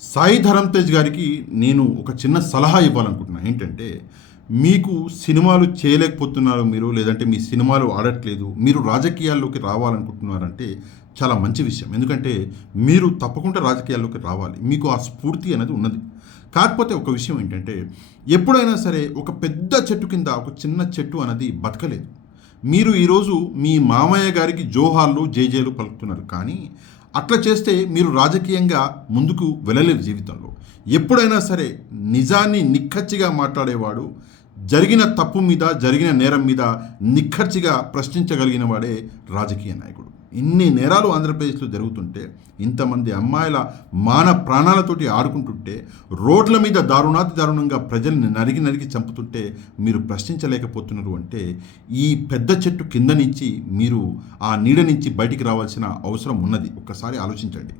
సాయి ధరమ్ తేజ్ గారికి నేను ఒక చిన్న సలహా ఇవ్వాలనుకుంటున్నా. ఏంటంటే, మీకు సినిమాలు చేయలేకపోతున్నారు మీరు, లేదంటే మీ సినిమాలు ఆడట్లేదు, మీరు రాజకీయాల్లోకి రావాలనుకుంటున్నారంటే చాలా మంచి విషయం. ఎందుకంటే మీరు తప్పకుండా రాజకీయాల్లోకి రావాలి. మీకు ఆ స్ఫూర్తి అనేది ఉన్నది. కాకపోతే ఒక విషయం ఏంటంటే, ఎప్పుడైనా సరే ఒక పెద్ద చెట్టు కింద ఒక చిన్న చెట్టు అనేది బతకలేదు. మీరు ఈరోజు మీ మామయ్య గారికి జోహార్లు జేజేలు పలుకుతున్నారు, కానీ అట్లా చేస్తే మీరు రాజకీయంగా ముందుకు వెళ్ళలేరు జీవితంలో. ఎప్పుడైనా సరే నిజాన్ని నిక్కచ్చిగా మాట్లాడేవాడు, జరిగిన తప్పు మీద, జరిగిన నేరం మీద నిక్కచ్చిగా ప్రశ్నించగలిగిన వాడే రాజకీయ నాయకుడు. ఇన్ని నేరాలు ఆంధ్రప్రదేశ్లో జరుగుతుంటే, ఇంతమంది అమ్మాయిల ప్రాణాలతోటి ఆడుకుంటుంటే, రోడ్ల మీద దారుణాతి దారుణంగా ప్రజల్ని నరిగి నరిగి చంపుతుంటే మీరు ప్రశ్నించలేకపోతున్నారు అంటే, ఈ పెద్ద చెట్టు కింద నుంచి మీరు ఆ నీడ నుంచి బయటికి రావాల్సిన అవసరం ఉన్నది. ఒక్కసారి ఆలోచించండి.